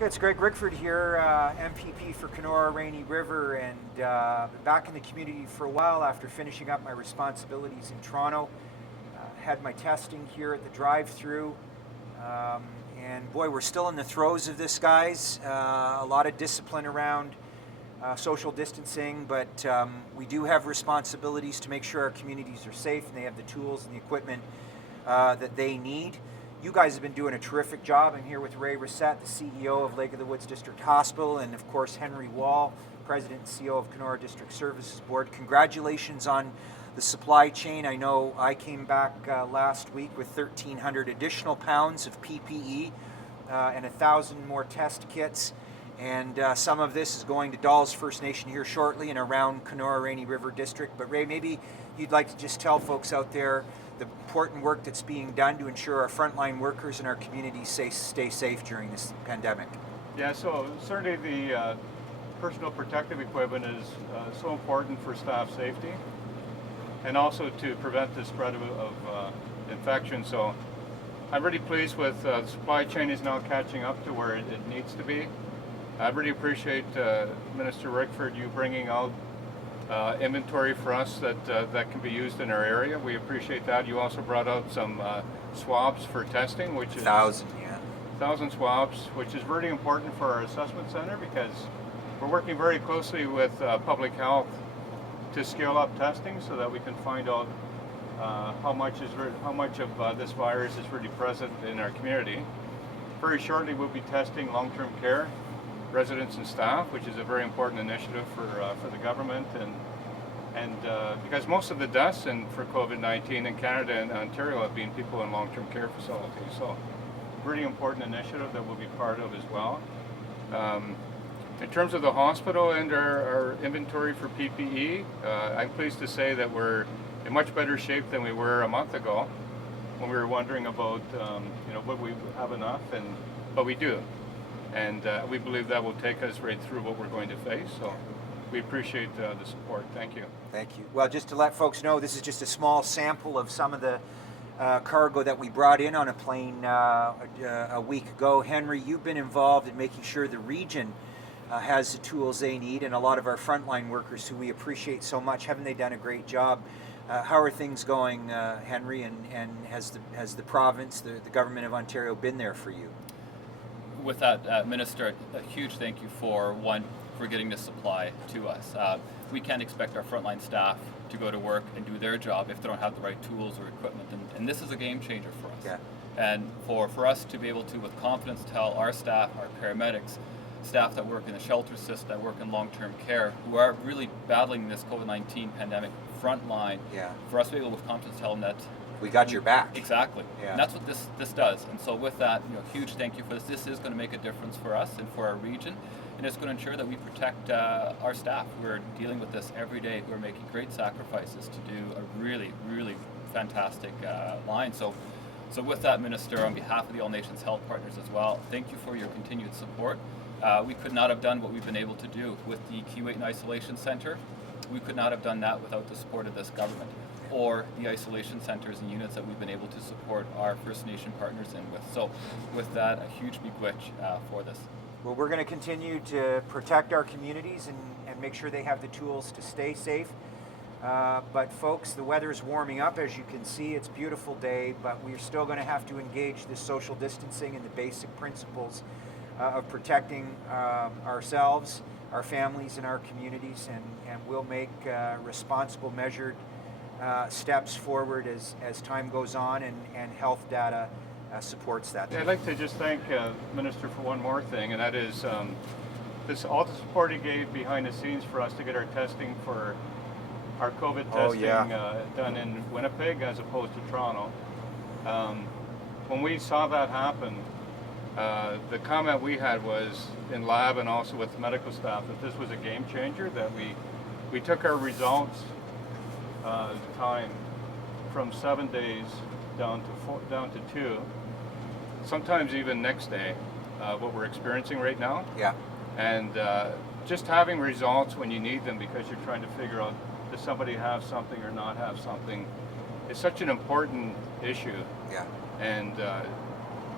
It's Greg Rickford here, MPP for Kenora Rainy River, and been back in the community for a while after finishing up my responsibilities in Toronto. Had my testing here at the drive-through, and boy, we're still in the throes of this, guys. A lot of discipline around social distancing, but we do have responsibilities to make sure our communities are safe and they have the tools and the equipment that they need. You guys have been doing a terrific job. I'm here with Racette, the CEO of Lake of the Woods District Hospital, and of course Henry Wall, President and CEO of Kenora District Services Board. Congratulations on the supply chain. I know I came back last week with 1,300 additional pounds of PPE and 1,000 more test kits. And some of this is going to Dawes First Nation here shortly and around Kenora Rainy River District. But Ray, maybe you'd like to just tell folks out there the important work that's being done to ensure our frontline workers and our communities stay safe during this pandemic. Yeah, so certainly the personal protective equipment is so important for staff safety and also to prevent the spread of infection. So I'm really pleased with the supply chain is now catching up to where it needs to be. I really appreciate Minister Rickford, you bringing out inventory for us that can be used in our area. We appreciate that. You also brought out some swabs for testing, which is 1,000 swabs, which is really important for our assessment center because we're working very closely with public health to scale up testing so that we can find out how much of this virus is really present in our community. Very shortly, we'll be testing long-term care residents and staff, which is a very important initiative for the government, and because most of the deaths for COVID-19 in Canada and Ontario have been people in long-term care facilities. So, really important initiative that we'll be part of as well. In terms of the hospital and our inventory for PPE, I'm pleased to say that we're in much better shape than we were a month ago when we were wondering about would we have enough, but we do. And we believe that will take us right through what we're going to face. So we appreciate the support. Thank you. Thank you. Well, just to let folks know, this is just a small sample of some of the cargo that we brought in on a plane a week ago. Henry, you've been involved in making sure the region has the tools they need, and a lot of our frontline workers who we appreciate so much. Haven't they done a great job? How are things going, Henry, and has the province, the government of Ontario been there for you? With that, Minister, a huge thank you for getting this supply to us. We can't expect our frontline staff to go to work and do their job if they don't have the right tools or equipment, and this is a game changer for us. Yeah. And for us to be able to, with confidence, tell our staff, our paramedics, staff that work in the shelter system, that work in long-term care, who are really battling this COVID-19 pandemic frontline, for us to be able with confidence tell them that we got your back. Exactly. Yeah. And that's what this does. And so with that, huge thank you for this. This is going to make a difference for us and for our region. And it's going to ensure that we protect our staff who are dealing with this every day, who are making great sacrifices to do a really, really fantastic line. So with that, Minister, on behalf of the All Nations Health Partners as well, thank you for your continued support. We could not have done what we've been able to do with the Keewatin Isolation Centre. We could not have done that without the support of this government, or the isolation centers and units that we've been able to support our First Nation partners in with. So with that, a huge miigwech for this. Well, we're going to continue to protect our communities and make sure they have the tools to stay safe. But folks, the weather is warming up. As you can see, it's a beautiful day, but we're still going to have to engage this social distancing and the basic principles of protecting ourselves, our families, and our communities, and we'll make responsible, measured steps forward as time goes on and health data supports that. Yeah, I'd like to just thank Minister for one more thing, and that is all the support he gave behind the scenes for us to get our testing for our COVID testing done in Winnipeg as opposed to Toronto. When we saw that happen, the comment we had was in lab and also with the medical staff that this was a game changer, that we took our results time from 7 days down to 2, sometimes even next day, what we're experiencing right now. Yeah. And just having results when you need them because you're trying to figure out, does somebody have something or not have something, is such an important issue. Yeah. And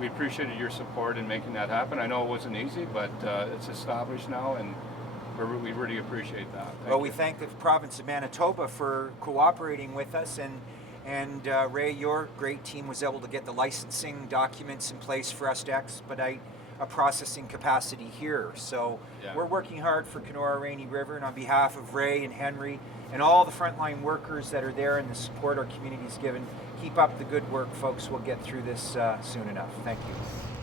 we appreciated your support in making that happen. I know it wasn't easy, but it's established now, and we really appreciate that. Well, we thank the province of Manitoba for cooperating with us, and Ray, your great team was able to get the licensing documents in place for us to expedite a processing capacity here. So we're working hard for Kenora Rainy River, and on behalf of Ray and Henry and all the frontline workers that are there and the support our community's given, keep up the good work, folks. We'll get through this soon enough. Thank you.